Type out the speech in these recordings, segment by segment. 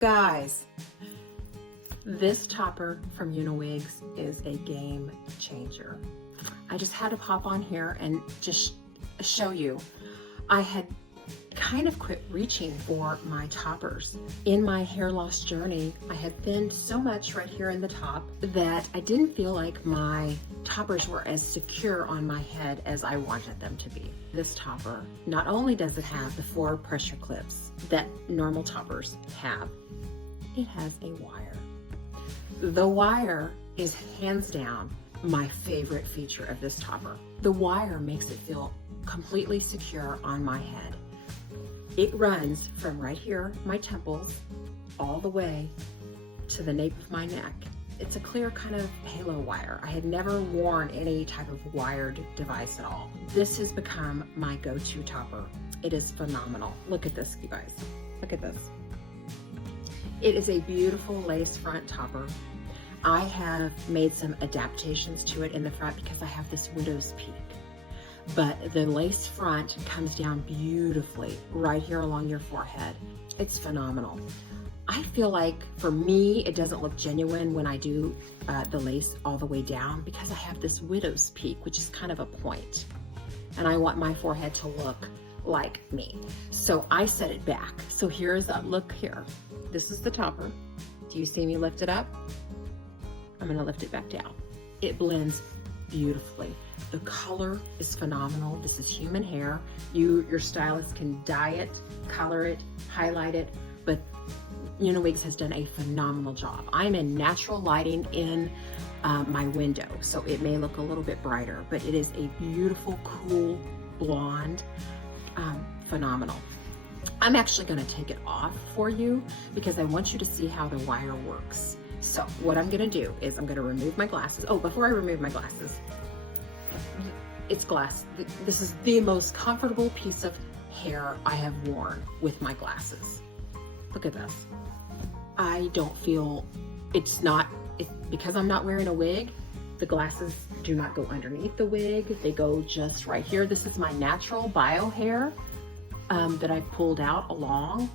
Guys, this topper from UniWigs is a game changer. I just had to pop on here and just show you. I had kind of quit reaching for my toppers. In my hair loss journey, I had thinned so much right here in the top that I didn't feel like my toppers were as secure on my head as I wanted them to be. This topper, not only does it have the 4 pressure clips that normal toppers have, it has a wire. The wire is hands down my favorite feature of this topper. The wire makes it feel completely secure on my head. It runs from right here, my temples, all the way to the nape of my neck. It's a clear kind of halo wire. I had never worn any type of wired device at all. This has become my go-to topper. It is phenomenal. Look at this, you guys. Look at this. It is a beautiful lace front topper. I have made some adaptations to it in the front because I have this widow's peak. But the lace front comes down beautifully right here along your forehead. It's phenomenal. I feel like for me, it doesn't look genuine when I do the lace all the way down because I have this widow's peak, which is kind of a point. And I want my forehead to look like me. So I set it back. So here's a look here. This is the topper. Do you see me lift it up? I'm gonna lift it back down. It blends beautifully. The color is phenomenal. This is human hair. Your stylist can dye it, color it, highlight it, but UniWigs has done a phenomenal job. I'm in natural lighting in my window, so it may look a little bit brighter, but it is a beautiful, cool blonde, phenomenal. I'm actually gonna take it off for you because I want you to see how the wire works. So what I'm gonna do is I'm gonna remove my glasses. Oh, before I remove my glasses, it's glass. This is the most comfortable piece of hair I have worn with my glasses. Look at this. I don't feel, because I'm not wearing a wig, the glasses do not go underneath the wig. They go just right here. This is my natural bio hair that I've pulled out along.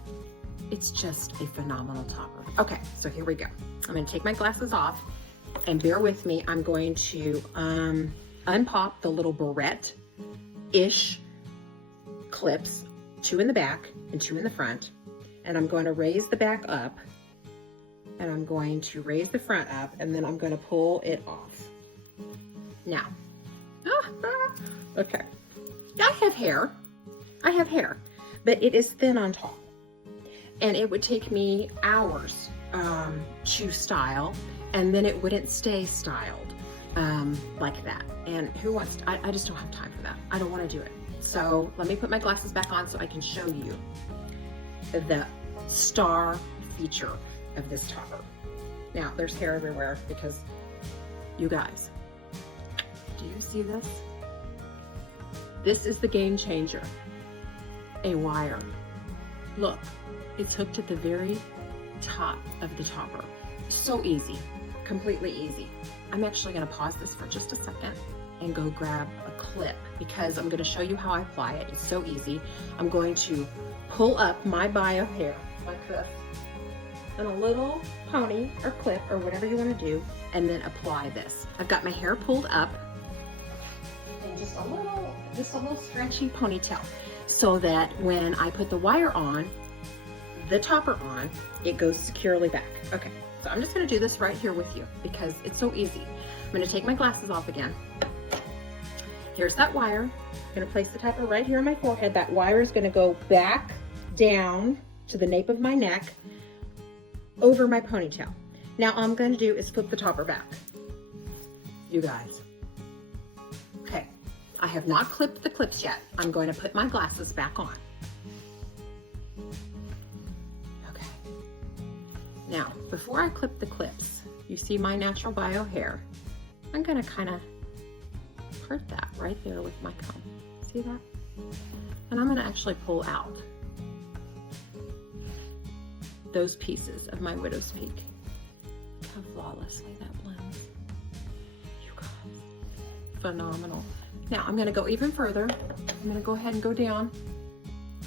It's just a phenomenal topper. Okay, so here we go. I'm gonna take my glasses off and bear with me. I'm going to unpop the little barrette-ish clips, 2 in the back and 2 in the front. And I'm going to raise the back up and I'm going to raise the front up and then I'm going to pull it off. Now, okay. I have hair, but it is thin on top. And it would take me hours to style, and then it wouldn't stay styled like that. And who wants to, I just don't have time for that. I don't want to do it. So let me put my glasses back on so I can show you the star feature of this topper. Now, there's hair everywhere because, you guys, do you see this? This is the game changer. A wire. Look, it's hooked at the very top of the topper. So easy, completely easy. I'm actually gonna pause this for just a second and go grab a clip because I'm gonna show you how I apply it. It's so easy. I'm going to pull up my bio hair like this and a little pony or clip or whatever you wanna do, and then apply this. I've got my hair pulled up and just a little stretchy ponytail so that when I put the wire on, the topper on, it goes securely back. Okay, so I'm just gonna do this right here with you because it's so easy. I'm gonna take my glasses off again. Here's that wire. I'm gonna place the topper right here on my forehead. That wire is gonna go back down to the nape of my neck over my ponytail. Now all I'm gonna do is flip the topper back. You guys. Okay, I have not clipped the clips yet. I'm going to put my glasses back on. Now, before I clip the clips, you see my natural bio hair. I'm gonna kind of part that right there with my comb. See that? And I'm gonna actually pull out those pieces of my widow's peak. Look how flawlessly that blends. You guys, phenomenal. Now I'm gonna go even further. I'm gonna go ahead and go down.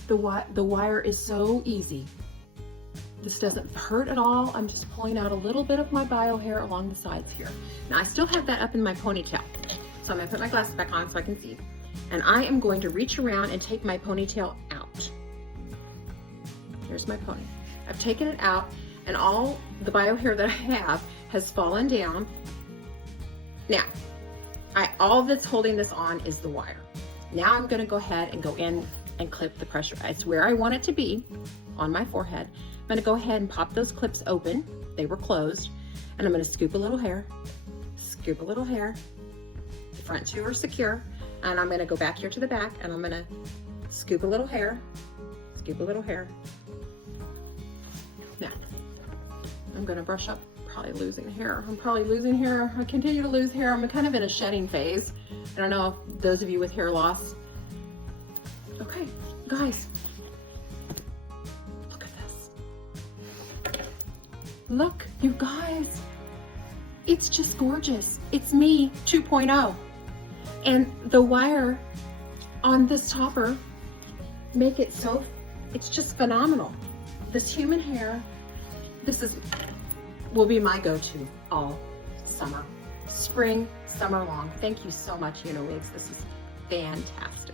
The wire is so easy. This doesn't hurt at all. I'm just pulling out a little bit of my bio hair along the sides here. Now I still have that up in my ponytail. So I'm gonna put my glasses back on so I can see. And I am going to reach around and take my ponytail out. Here's my pony. I've taken it out and all the bio hair that I have has fallen down. Now, all that's holding this on is the wire. Now I'm gonna go ahead and go in and clip the pressure. It's where I want it to be on my forehead. I'm gonna go ahead and pop those clips open. They were closed. And I'm gonna scoop a little hair, scoop a little hair. The front two are secure. And I'm gonna go back here to the back and I'm gonna scoop a little hair, scoop a little hair. Now, I'm gonna brush up, probably losing hair. I'm probably losing hair. I continue to lose hair. I'm kind of in a shedding phase. I don't know if those of you with hair loss. Okay, guys, look at this. Look, you guys, it's just gorgeous. It's me 2.0. And the wire on this topper make it so, it's just phenomenal. This human hair, will be my go-to all summer, spring, summer long. Thank you so much, UniWigs. This is fantastic.